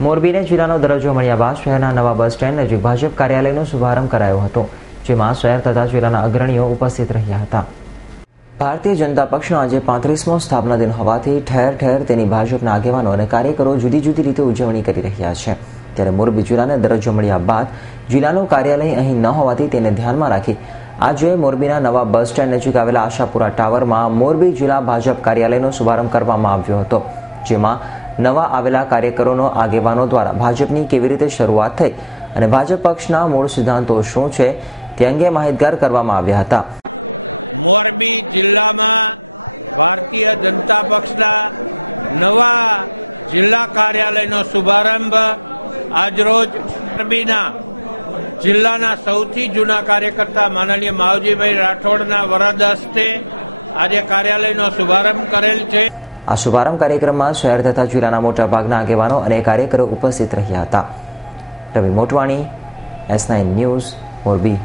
મોરબીને જિલ્લાનો દરજ્જો મળ્યા બાદ શહેરના નવા બસ સ્ટેન્ડ નજીક ભાજપ કાર્યાલયનો શુભારંભ કરાયો હતો, જેમાં શહેર તથા જિલ્લાના અગ્રણીઓ ઉપસ્થિત રહ્યા હતા. ભારતીય જનતા પક્ષનો આજે 35મો સ્થાપના દિન હોવાથી ઠેર ઠેર તેની ભાજપના આગેવાનો અને કાર્યકરો જુદી જુદી રીતે ઉજવણી કરી રહ્યા છે. ત્યારે મોરબી જિલ્લાને દરજ્જો મળ્યા બાદ જિલ્લાનું કાર્યાલય અહીં ન હોવાથી તેને ધ્યાનમાં રાખી આજે મોરબીના નવા બસ સ્ટેન્ડ નજીક આવેલા આશાપુરા ટાવરમાં મોરબી જિલ્લા ભાજપ કાર્યાલયનો શુભારંભ કરવામાં આવ્યો હતો, જેમાં નવા આવેલા કાર્યકરોનો આગેવાનો દ્વારા ભાજપની કેવી રીતે શરૂઆત થઈ અને ભાજપ પક્ષના મૂળ સિદ્ધાંતો શું છે તે અંગે માહિતગાર કરવામાં આવ્યા હતા. આ શુભારંભ કાર્યક્રમમાં શહેર તથા જિલ્લાના મોટાભાગના આગેવાનો અને કાર્યકરો ઉપસ્થિત રહ્યા હતા. રવિ મોટવાણી, S9 ન્યૂઝ, મોરબી.